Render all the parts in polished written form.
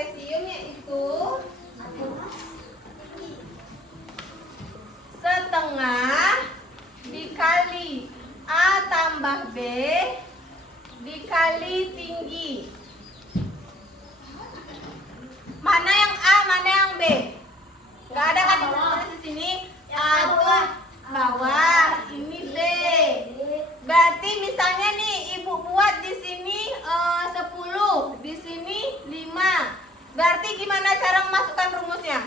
trapesium yaitu setengah dikali A tambah B dikali tinggi. Mana yang A, mana yang B? Nggak ada kan di sini? A itu bawah, ini B. Berarti misalnya nih ibu buat di sini 10, di sini 5. Berarti gimana cara memasukkan rumusnya?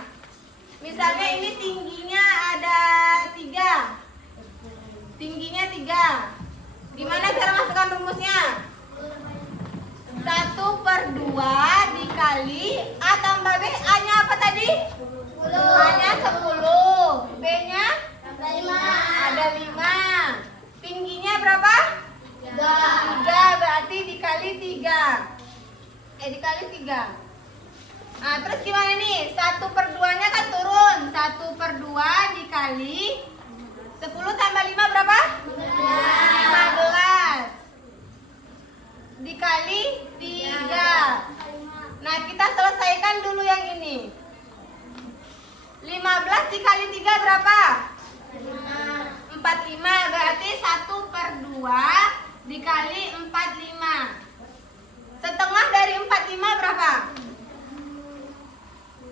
Misalnya ini tingginya ada 3. Tingginya 3. Gimana cara masukkan rumusnya? 1/2 dikali A tambah B. A-nya apa tadi? 10. A-nya 10. B-nya? Ada 5. Tingginya berapa? 3. Berarti dikali 3. Dikali 3. Nah, terus gimana nih? 1/2-nya kan turun. 1/2 dikali 10 tambah 5 berapa? 15. Dikali 3. Nah, kita selesaikan dulu yang ini. 15 dikali 3 berapa? 45. Berarti 1/2 dikali 45. Setengah dari 45 berapa?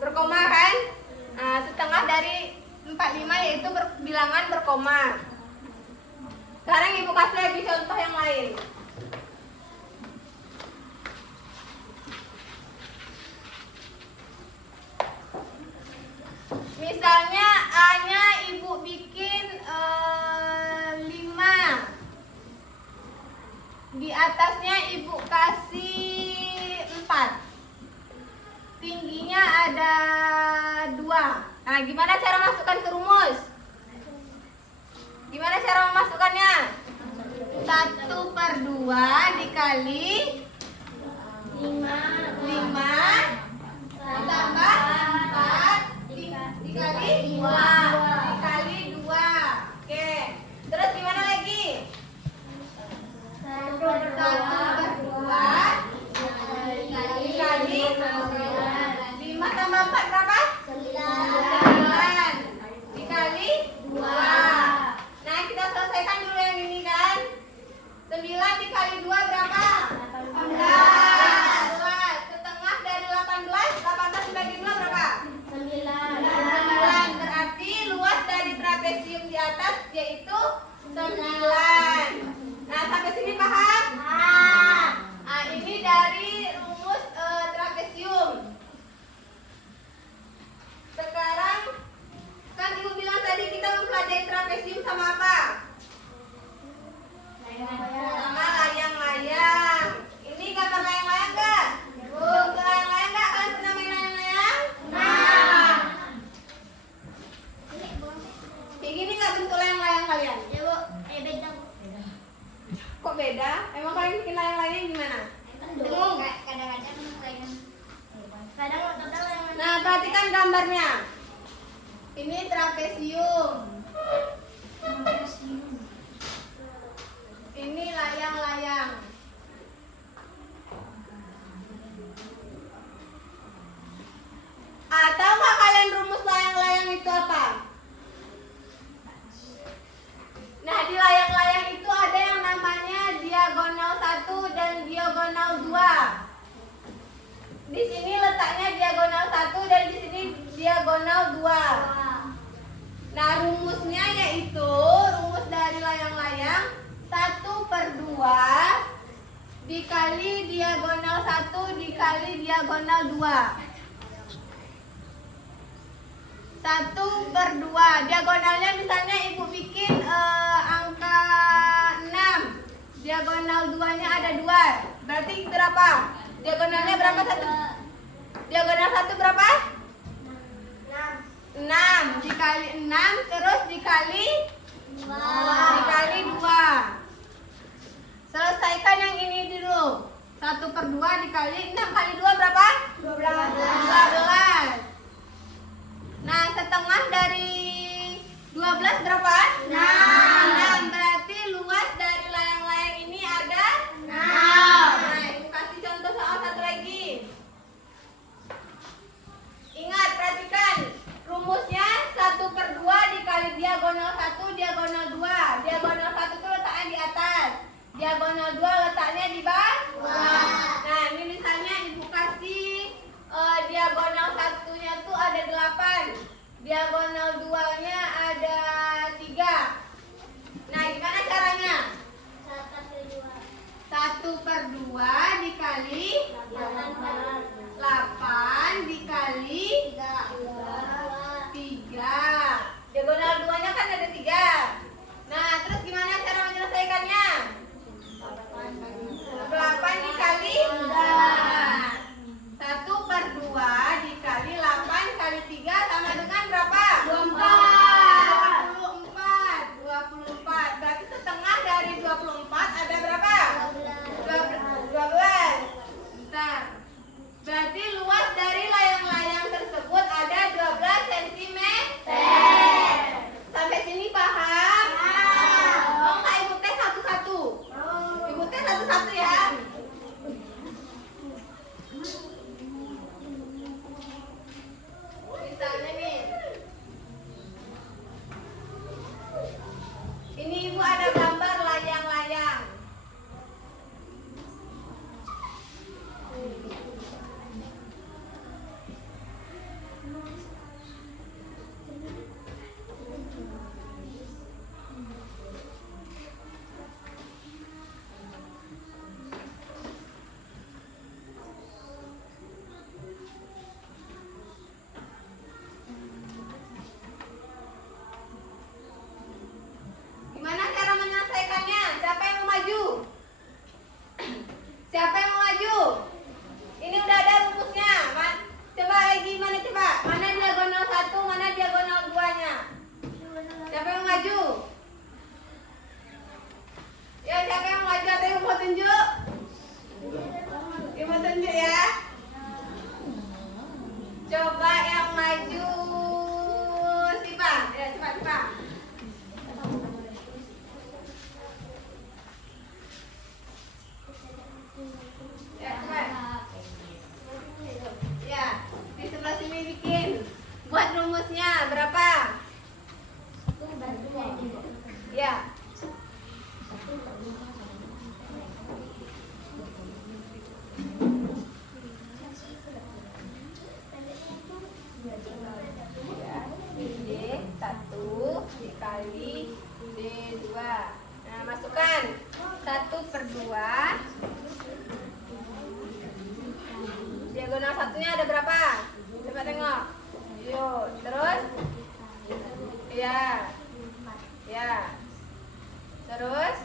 Berkoma kan? Nah, setengah dari 45 yaitu bilangan berkoma. Sekarang ibu kasih lagi contoh yang lain. Misalnya A-nya ibu bikin 5. Di atasnya ibu kasih 4. Tingginya ada 2. Nah, gimana cara masukkan ke rumus? Gimana cara memasukkannya? 1/2 dikali 5 ditambah 4 dikali 2. Oke. Terus gimana lagi? 1/2 dikali 5 tambah 4 berapa? 9 dikali 2. Nah, kita selesaikan dulu yang ini kan. 9 dikali 2 berapa? 18. Setengah dari 18. 18 dibagi 2 berapa? 9. Berarti luas dari trapesium di atas yaitu 9. Nah, sampai sini paham? Nah, ini dari rumus trapesium. Sekarang kan ibu bilang tadi kita mempelajari trapesium sama apa? Sama layang-layang. Ini gambar layang-layang enggak? Bentuk layang-layang enggak? Kalian pernah main layang-layang? Nah. Kayak gini enggak bentuk layang-layang kalian? Ya bu, beda. Kok beda? Emang kalian bikin layang-layang gimana? Dengung. Kadang-kadang layang. Kadang-kadang layang. Nah, perhatikan gambarnya. Ini trapesium. Ini layang-layang. Tahu nggak kalian rumus layang-layang itu apa? Nah, di layang-layang itu ada yang namanya diagonal 1 dan diagonal 2. Di sini letaknya diagonal 1 dan di sini diagonal 2. Nah, rumusnya yaitu rumus dari layang-layang 1/2 dikali diagonal 1 dikali diagonal 2. 1/2. Diagonalnya misalnya ibu bikin angka 6. Diagonal 2-nya ada 2. Berarti berapa? Diagonalnya berapa? Diagonal 1 berapa? 6 dikali 6 terus dikali 2. Selesaikan yang ini dulu. 1/2 dikali 6 kali 2 berapa? 12. Nah, setengah dari 12 berapa? 6. Berarti luas dari layang-layang ini ada 6. Nah, ibu kasih contoh soal satu lagi. diagonal 2-nya ada 3. Nah, gimana caranya? 1/2 dikali 8 dikali 3. Diagonal 2-nya kan ada 3. Nah, terus gimana cara menyelesaikannya? 8 dikali 4. 1/2 dikali 8 kali 3 sama dengan berapa? 24. Berarti setengah dari 24 ada berapa? 12. Bentar. Berarti luas dari layang-layang tersebut ada 12 cm. Sampai sini paham? Oh, enggak, ibu tes satu-satu. Ibu tes satu-satu ya. Misalnya nih, ini ibu ada gambar layang-layang. Gimana cara menyelesaikannya? Siapa yang mau maju? Siapa yang mau maju? Ini udah ada rumusnya. Coba gimana coba? Mana diagonal 1, mana diagonal 2-nya? Siapa yang mau maju? Ya, siapa yang mau maju? Ada yang mau tunjuk? Yang mau tunjuk ya? Coba yang maju. Siapa? Ya, coba. Ya, coba. Ya, di sebelah sini bikin. Buat rumusnya berapa? Ya. D1 dikali D2. Nah, masukkan 1/2. Diagonal satunya ada berapa? Coba tengok. Yuk, terus? Ya. Terus?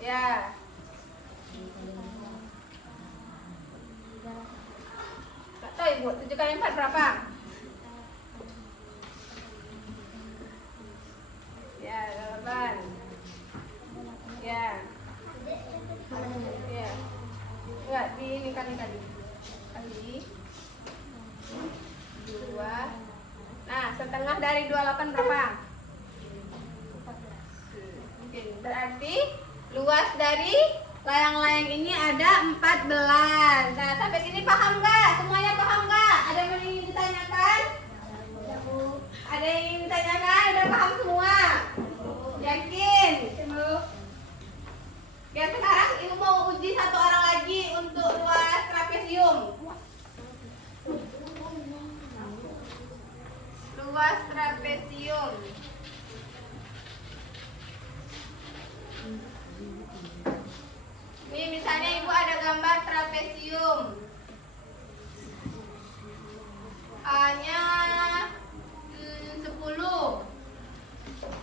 Ya. Gak tahu ibu, 7 kali 4 berapa? Ya, 8. Ya. Enggak, di ini kali. Kali 2. Nah, setengah dari 28 berapa? 14. Berarti luas dari layang-layang ini ada 14. Nah, sampai sini paham nggak? Semuanya paham nggak? Ada yang ingin ditanyakan? Ada yang ingin ditanyakan? Udah paham semua? Yakin? Ya, sekarang ibu mau uji satu orang lagi untuk luas trapesium. Luas trapesium. Nih, misalnya ibu ada gambar trapesium. A-nya 10.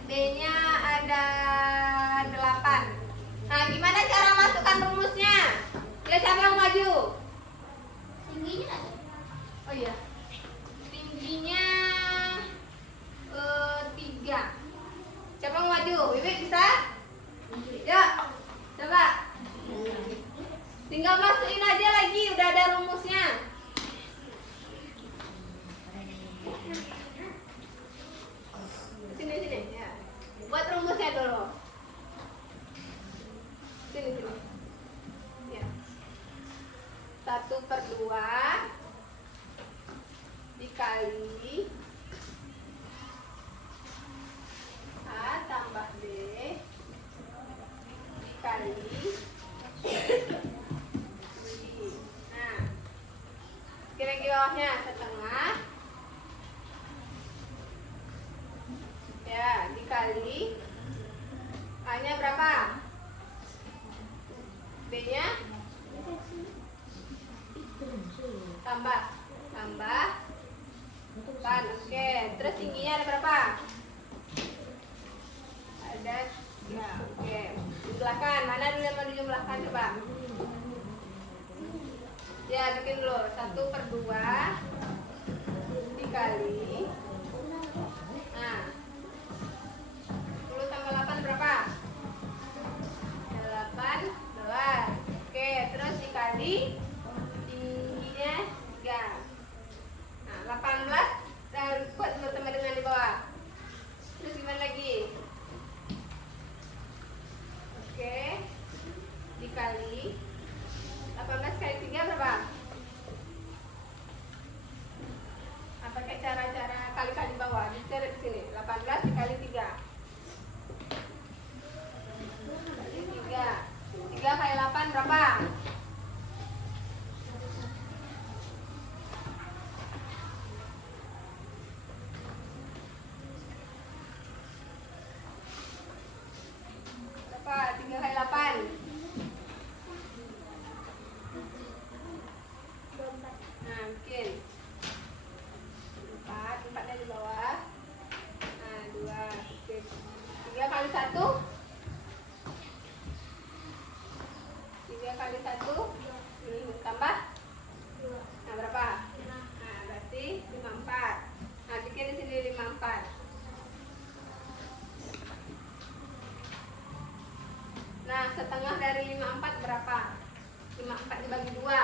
B-nya ada 8. Nah, gimana cara masukkan rumusnya? Ya, siapa yang maju? Tingginya ada. Oh iya. Tingginya 3. Siapa yang maju? Wiwi bisa? Yuk, coba. Tinggal masukin aja lagi, udah ada rumusnya. Sini ya. Buat rumusnya dulu. Sini. Ya. 1/2 dikali A tambah B dikali Nah, kira-kira bawahnya setengah tambah. Tambah 8. Oke, terus tingginya ada berapa? Ada 3. Oke, jumlahkan. Mana dulu yang mau dijumlahkan coba? Ya, bikin dulu. 1/2 dikali. Nah, 10 tambah 8 berapa? 18. Oke, terus dikali tingginya 3. Nah, 18 dan buat bertambah dengan di bawah. Terus gimana lagi? Oke, dikali 18 kali 3 berapa? Apa kayak cara-cara kali-kali bawah? Dicari di sini. 18 dikali 3. Kali 3. 3 kali 8 berapa? 3 kali 8. Nah, bikin 4 dari bawah. Nah, 2. 3 kali 1. 3 kali 1. Tambah. Nah, berapa? Nah, berarti 54. Nah, bikin di sini 54. Nah, setengah dari 54 berapa? 54 dibagi 2.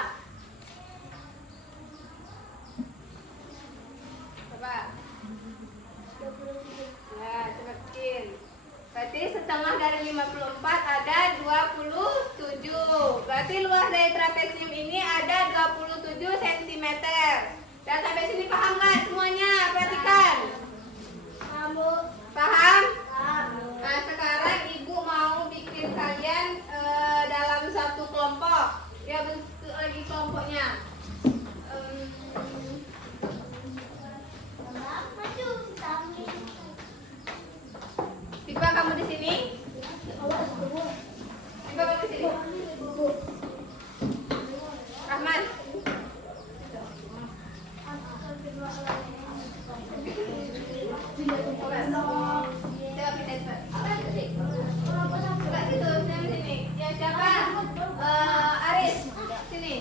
Coba. Ya, coba bikin. Berarti setengah dari 54 ada 27. Berarti luas dari trapesium ini ada 27 cm. Dan sampai sini paham nggak semuanya? Perhatikan. Paham? Nah, sekarang ibu mau bikin kalian dalam satu kelompok. Ya, bentuk lagi kelompoknya. Tiba kamu di sini? Tiba kamu di sini? Rahman. Coba kita coba situ, sini. Ya siapa? Aris, sini.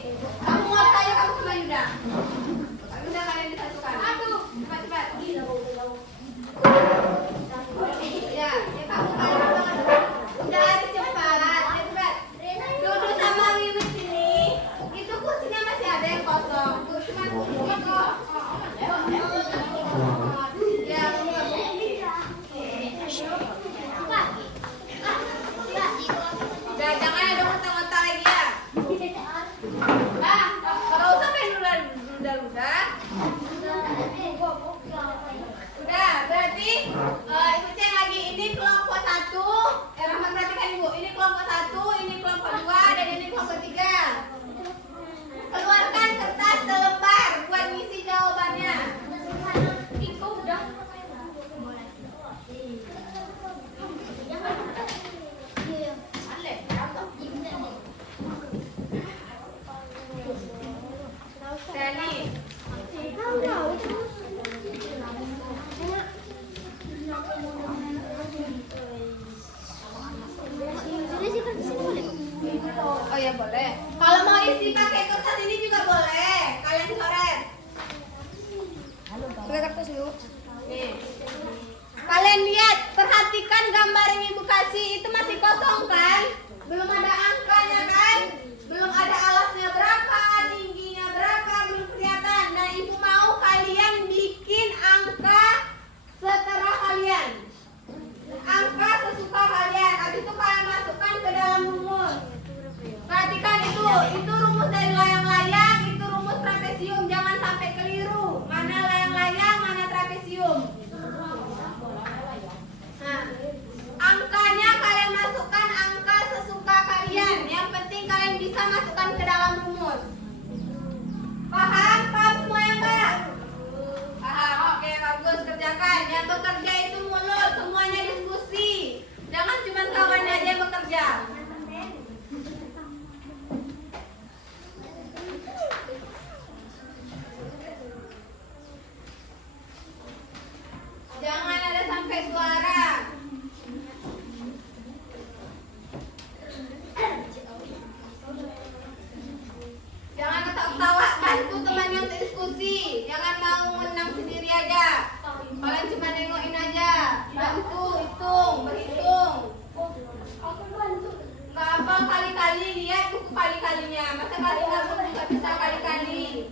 Hafal kali-kali, lihat buku kali-kalinya. Masa kali nggak bisa kali-kali?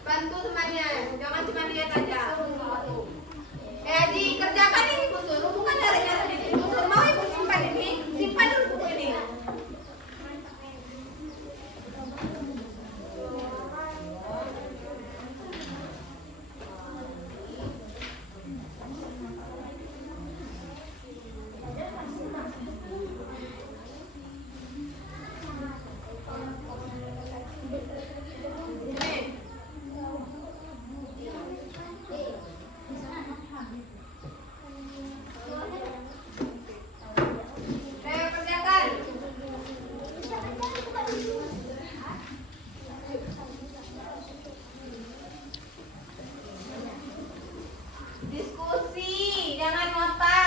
Bantu temannya, jangan cuma lihat aja. Dikerjakan ini Bu Suruh, bukan nyari-nyari ini. Bu Suruh mau Ibu simpan ini, simpan dulu buku ini. Diskusi, jangan nota.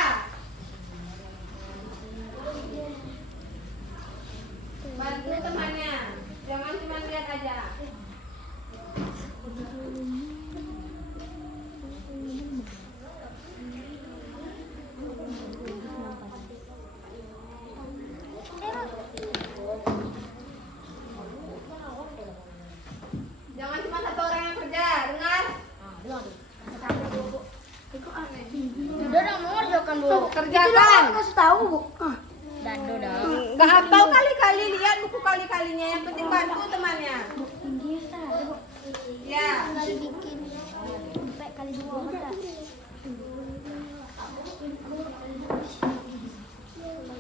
Bantu temannya, jangan cuma lihat aja. Jangan cuma satu orang yang kerja, dengar? Udah dong, mau ngerjakan Bu. Kerjakan. Kasih tahu Bu. Dado dong. Nggak hafal kali-kali, lihat buku kali-kalinya. Yang penting bantu temannya. Ya. Kali bikin. Sampai kali 2 betul.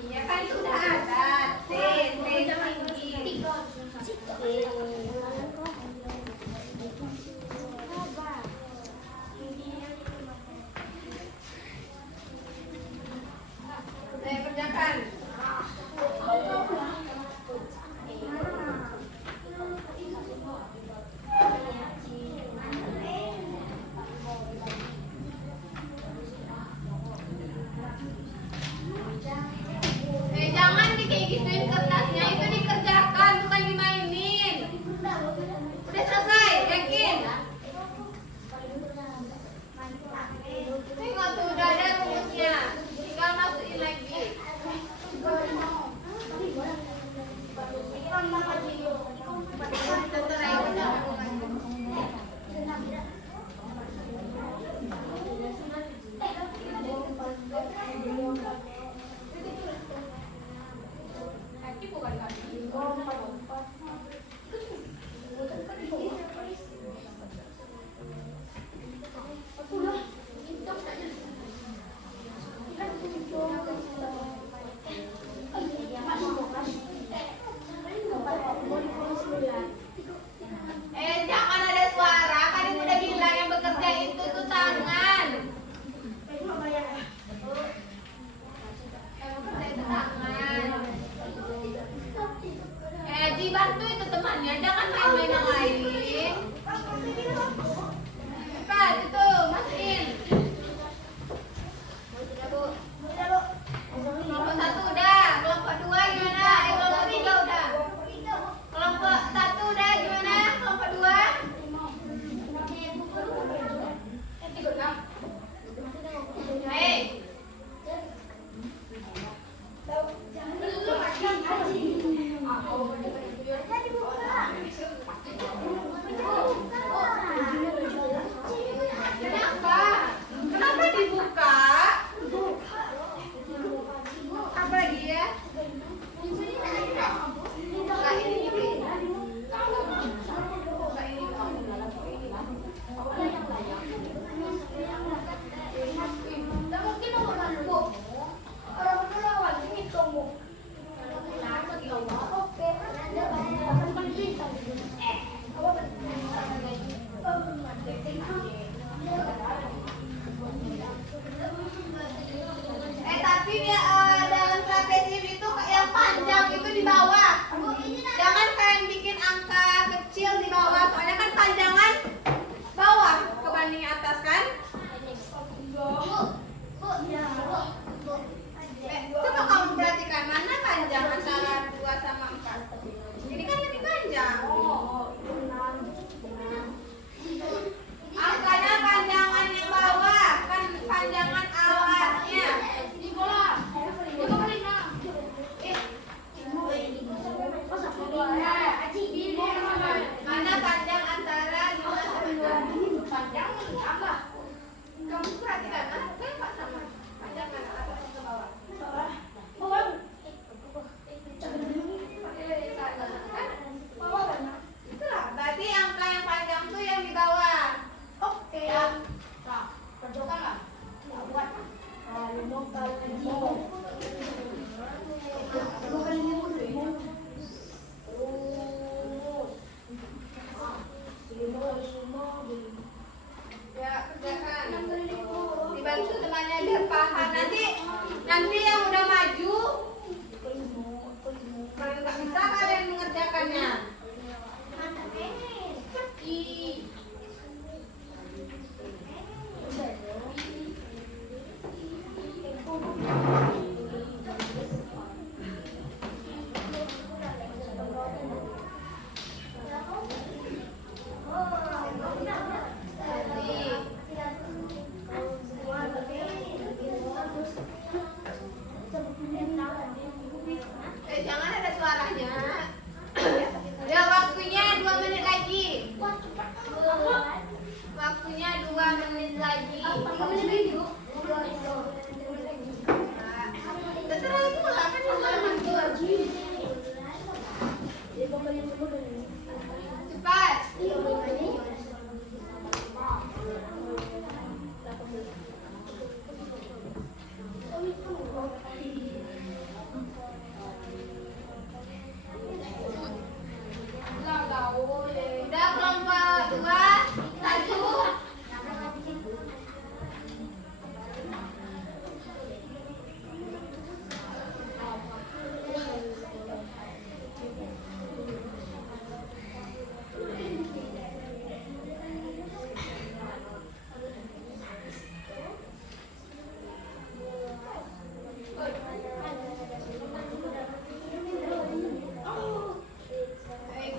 Ya kan sudah ada. T tinggi. Saya kerjakan. Jangan kayak gituin kertasnya, itu dikerjakan bukan dimainin. Udah selesai, yakin? Tengok tuh udah ada rumusnya, tinggal masukin lagi. Jangan ada suara, kan ibu udah bilang yang bekerja itu tuh tangan. Yang bekerja itu tangan. Dibantu itu temannya, jangan main-main yang lain. Cepat itu, masukin. Kelompok 1 udah, kelompok 2 gimana? Kelompok 3 udah. Kelompok 1 udah gimana? Kelompok 2? Hei.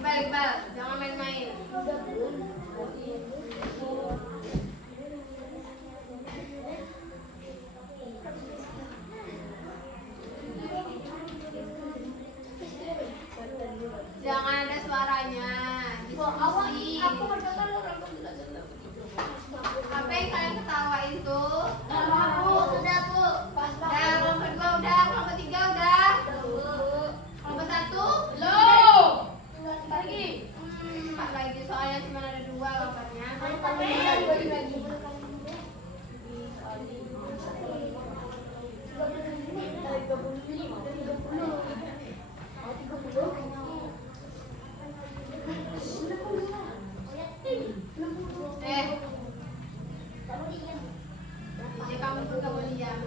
Iqbal, jangan main-main. Jangan ada suaranya. Diskusi. Apa yang kalian ketawain tuh? Sudah Bu. Udah, kelompok 2 udah, kelompok 3 udah. Kelompok 1 Belum. lagi. 4 lagi soalnya cuma ada 2 gambarnya. Jadi kamu tuh gak boleh diam.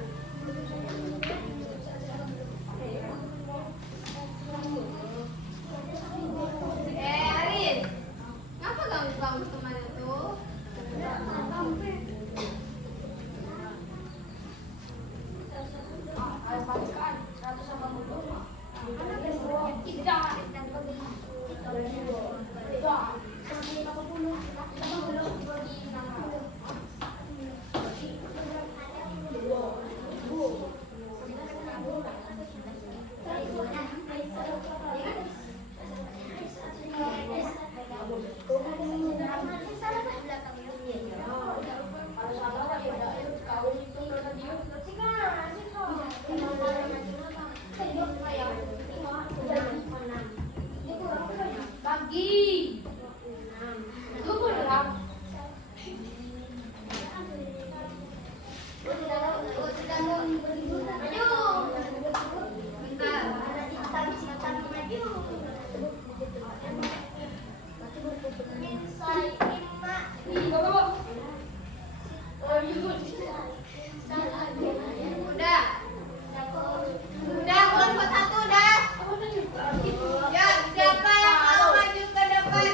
Aris, ngapa ganggu temannya tuh? Udah, kelompok 1 udah. Ya, siapa yang mau maju ke depan?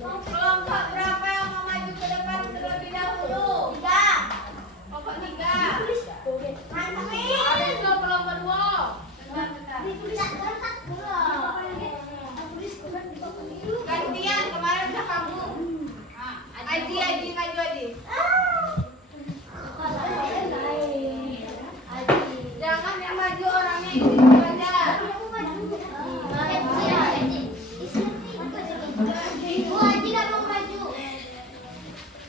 Kelompok berapa yang mau maju ke depan terlebih dahulu? 3. Kelompok 3. Ada juga kelompok 2. Bentar. Gantian, kemarin udah kamu. Aji maju Aji. Jangan yang maju orangnya itu aja. Bu Haji nggak mau maju.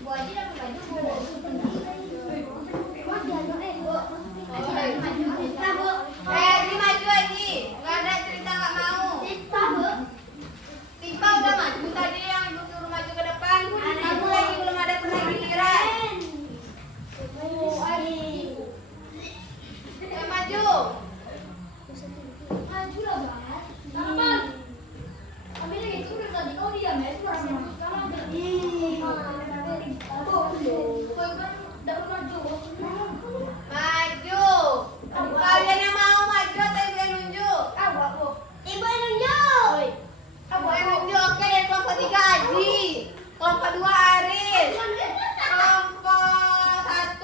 Bu Haji nggak mau maju. Aji maju Aji. Nggak ada cerita nggak mau. Tipa udah maju tadi yang ibu suruh maju ke depan. Kamu lagi belum ada pernah giliran. Ayo maju. Maju. Kalian yang mau maju atau ibu yang nunjuk? Ibu yang nunjuk. Ibu yang nunjuk. Oke, dari kelompok 3 Aji. Kelompok 2 Aris. Kelompok 1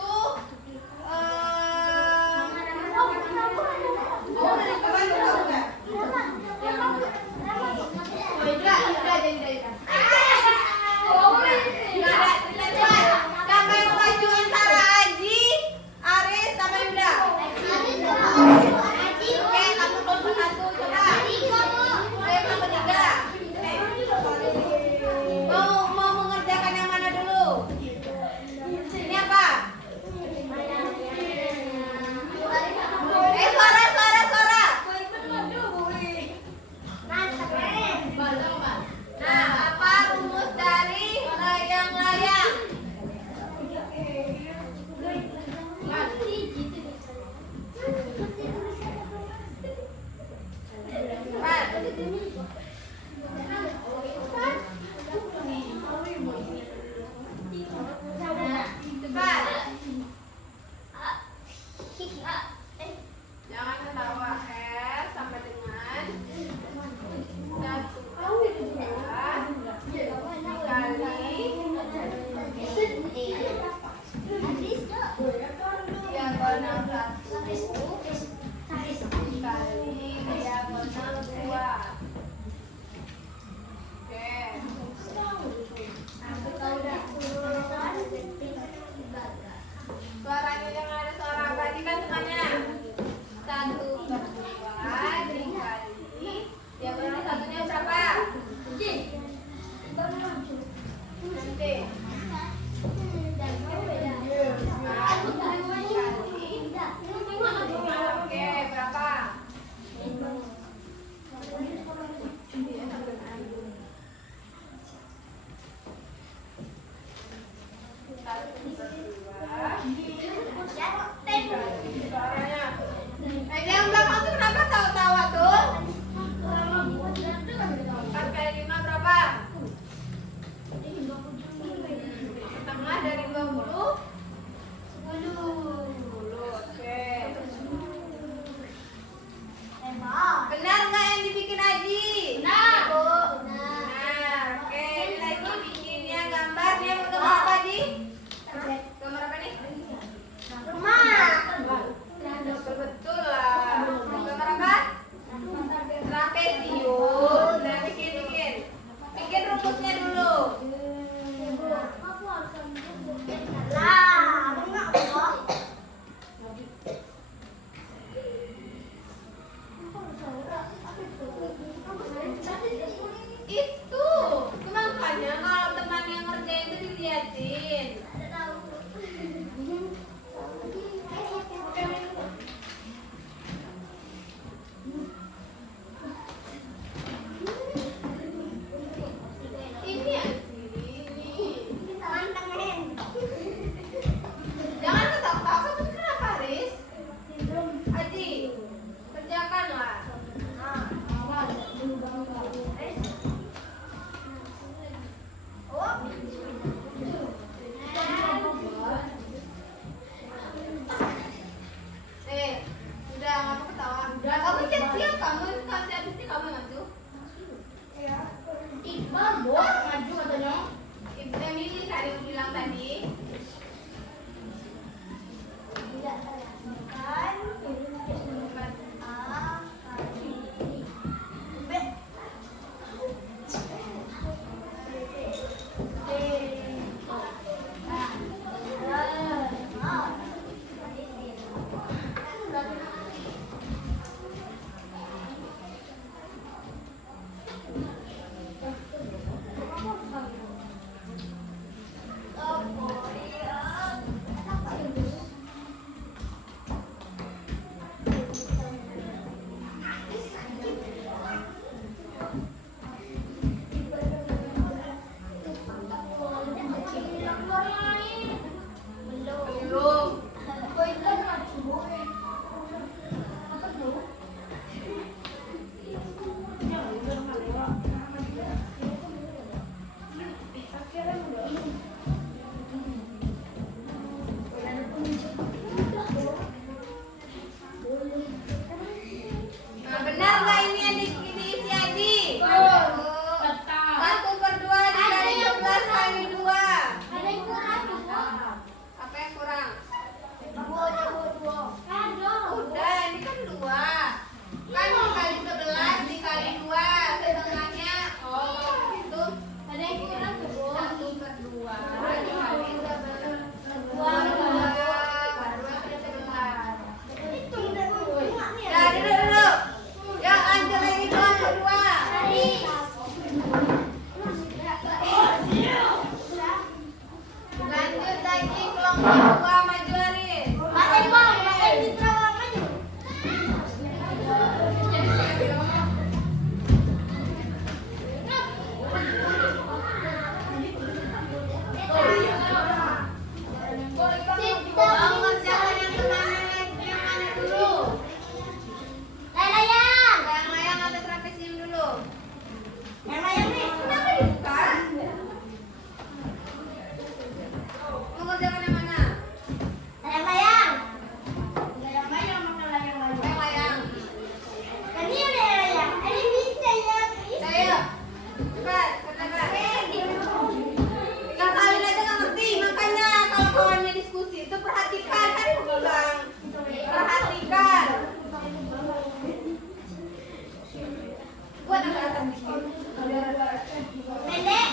Pendek.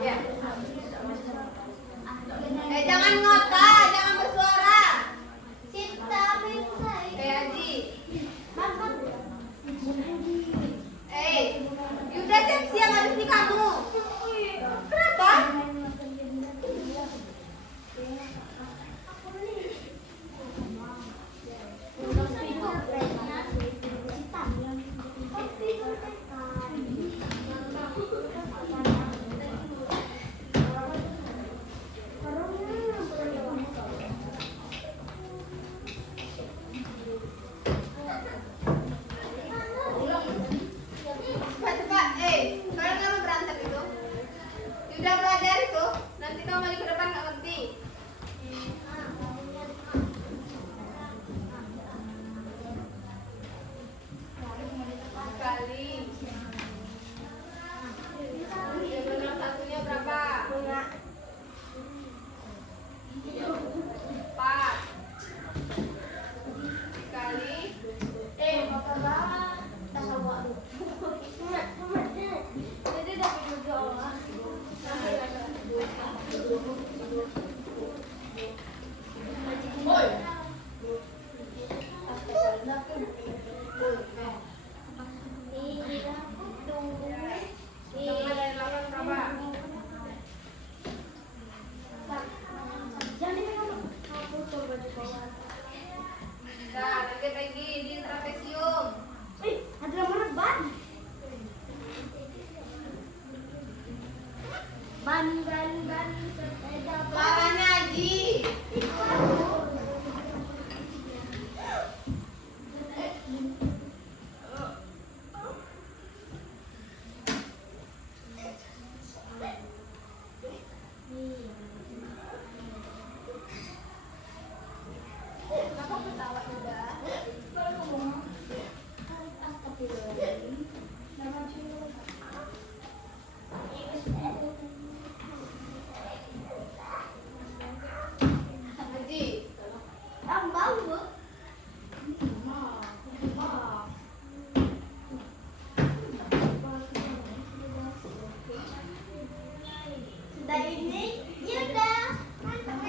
Ya. Jangan ngotot, jangan bersuara. Cinta Mesai. Haji. Makan. Udah siap-siap habis ini kamu. Kenapa? Cepat-cepat. Kalau kamu berantem itu, udah belajar itu, nanti kamu maju ke depan nggak ngerti. Sekali. Yang benar satunya berapa? 4. Sekali. Jadi dapat juga Allah. Setengah dari 8 berapa? Jangan dipegang. Aku coba juga. Nah, lanjut lagi di trapesium. Ada mana ban? Ban sepeda. Suaranya Haji. Kenapa ketawa udah? Haji. Bau, Bu. Sudah ini, ya udah. Mantap,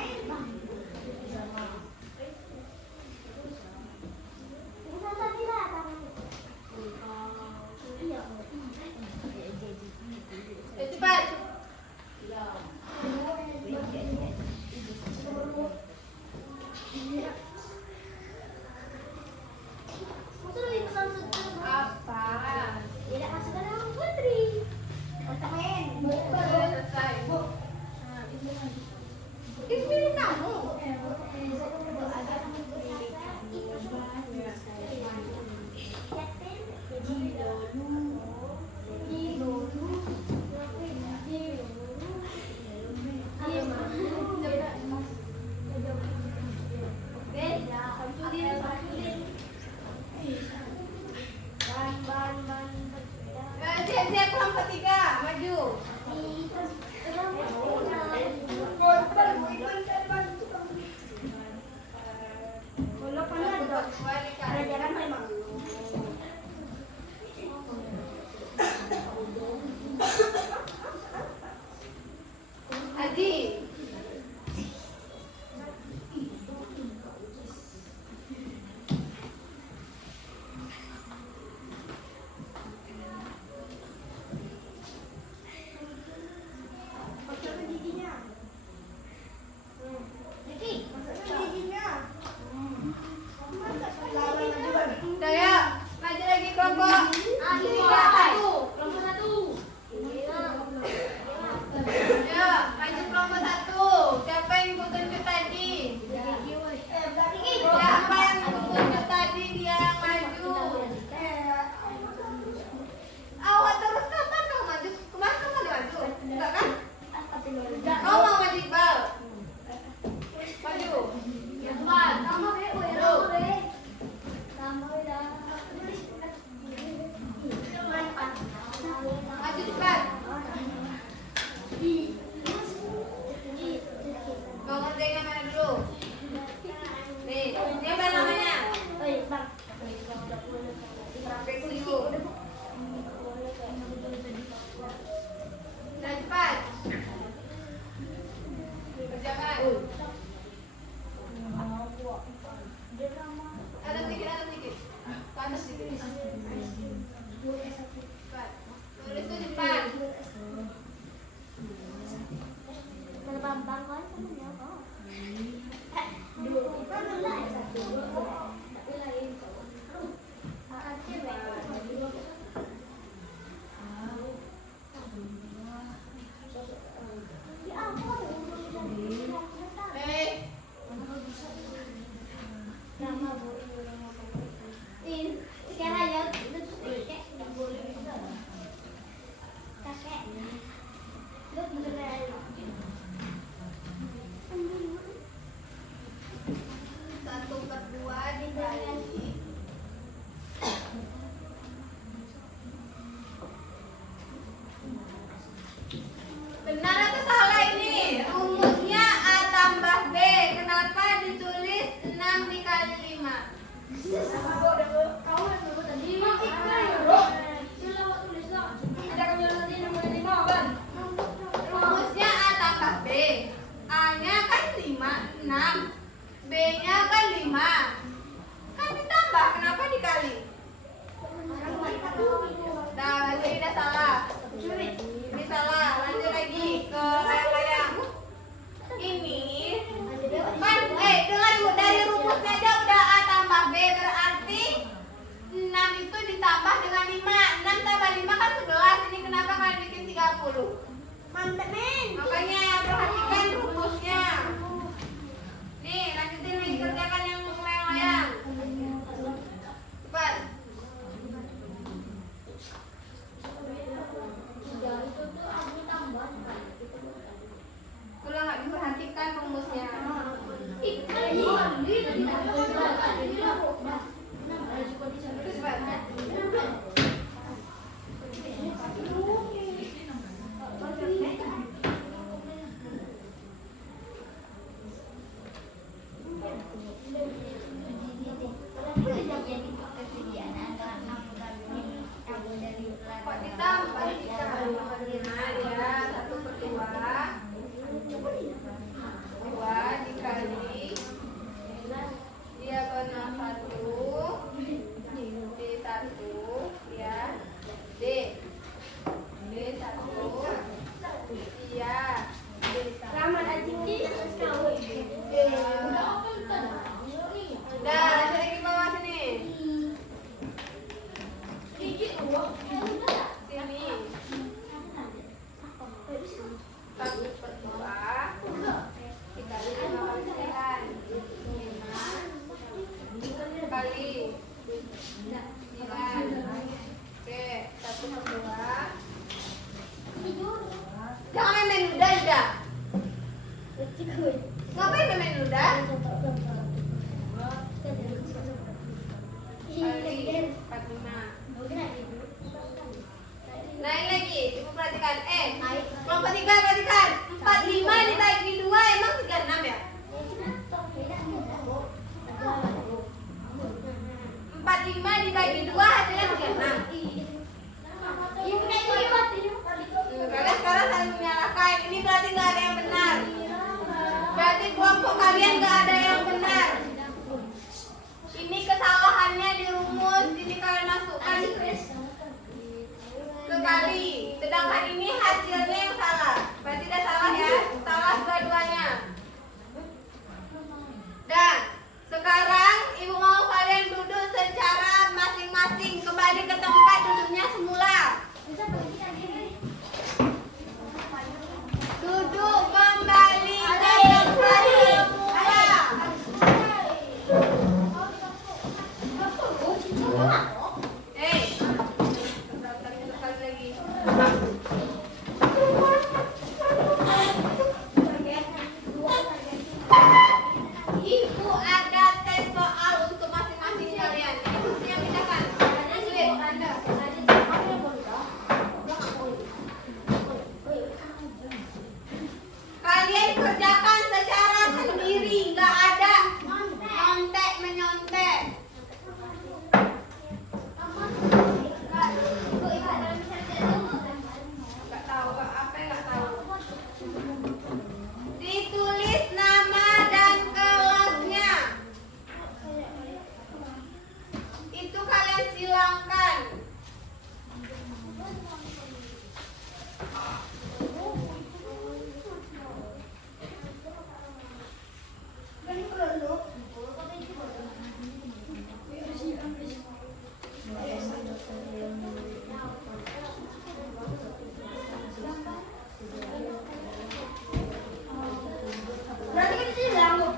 Cepat. Apa? Tidak masuk ke dalam putri. Temen. Sudah selesai. Ini milik kamu. Siap-siap kelompok ketiga, maju. Pelajaran memang. Haji. Jadi, Giginya. 5. Kan ditambah, kenapa dikali? Nah, jadi udah salah. Ini salah. Lanjut lagi ke layang-layang. Ini kan dengan dari rumusnya aja udah A tambah B, berarti 6 itu ditambah dengan 5. 6 tambah 5 kan 11. Ini kenapa kalian bikin 30? Mantap, men. Makanya perhatikan rumusnya. Nih, lanjutin lagi kerjakan yang layang-layang. Cepat. Ulang nggak diperhatikan rumusnya. Kok ditambah dikali ya, 1/2 dikali diagonal 1 D1 ya, D1 iya Selamat aja udah lanjut lagi ke bawah sini sini 1/2 dikali 5 kali 9 kali 9. Oke, 1/2. Jangan main luda juga. Ngapain main luda? Kali 45. Naik lagi, ibu perhatikan. Kelompok 3 perhatikan. 45 dibagi 2 emang 36 ya? 45 dibagi 2 hasilnya 36. Kalian sekarang saling menyalahkan. Ini berarti nggak ada yang benar. Berarti kelompok kalian nggak ada yang benar. Ini kesalahannya di rumus. Ini kalian masukkan sekali. Sedangkan ini hasilnya yang salah. Berarti udah salah ya. Salah dua-duanya. Dan sekarang ibu mau kalian duduk secara masing-masing. Kembali ke tempat duduknya semula. Duduk kembali ke tempat semula. Sekali lagi. Ibu ada tes soal untuk masing-masing kalian. Ini kursinya pindahkan. Kalian kerjakan secara sendiri, nggak ada nyontek menyontek. Nggak tahu apa nggak tahu. Ditulis nama dan kelasnya. Itu kalian silangkan. Berarti kita silang.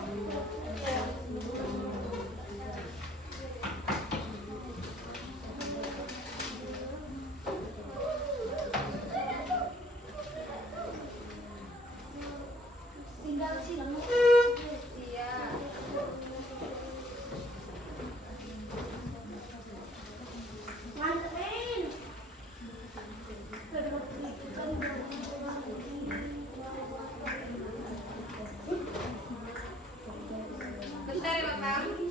Tinggal silang. Iya. Mantapin. Besar ya Bang? Nih.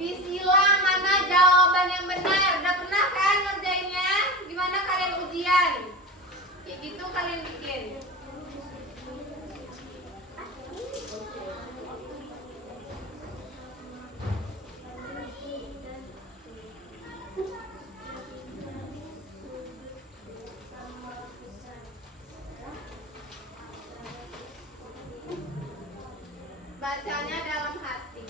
Disilang mana jawaban yang benar. Udah pernah kan ngerjainnya? Gimana kalian ujian? Kayak gitu kalian bikin. Bacanya dalam hati.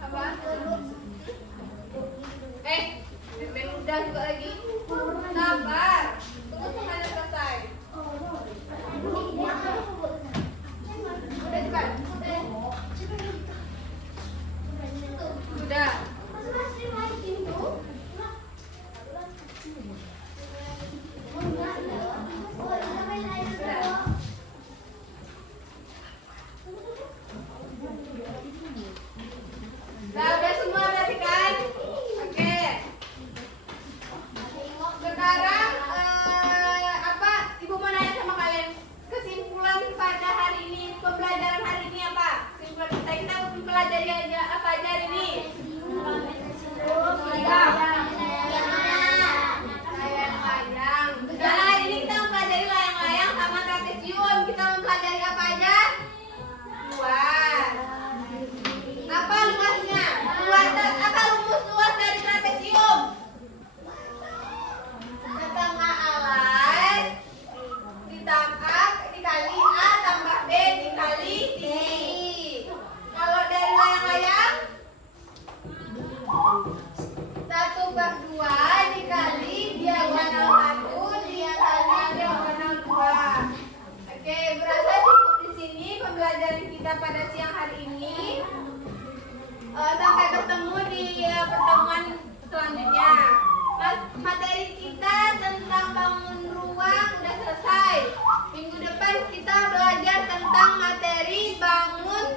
Apa? Bebek udah juga lagi. Sabar. Tunggu sampai selesai. Udah cepat. Udah. Udah semua berarti kan? Oke. Sekarang apa? Ibu mau nanya sama kalian. Kesimpulan pada hari ini, pembelajaran hari ini apa? Kesimpulan kita mempelajari aja apa aja hari ini? Layang-layang. Nah, hari ini kita mempelajari layang-layang sama trapesium. Kita mempelajari apa aja? Luas. Apa luasnya? Apa rumus luas dari trapesium? Setengah alas dikali A tambah B dikali tinggi. Kalau dari layang-layang 1/2 dikali diagonal 1 dikali diagonal 2. Oke, berasa cukup di sini pembelajaran kita pada siang hari ini. Sampai bertemu di pertemuan selanjutnya. Materi kita tentang bangun ruang udah selesai. Minggu depan kita belajar tentang materi bangun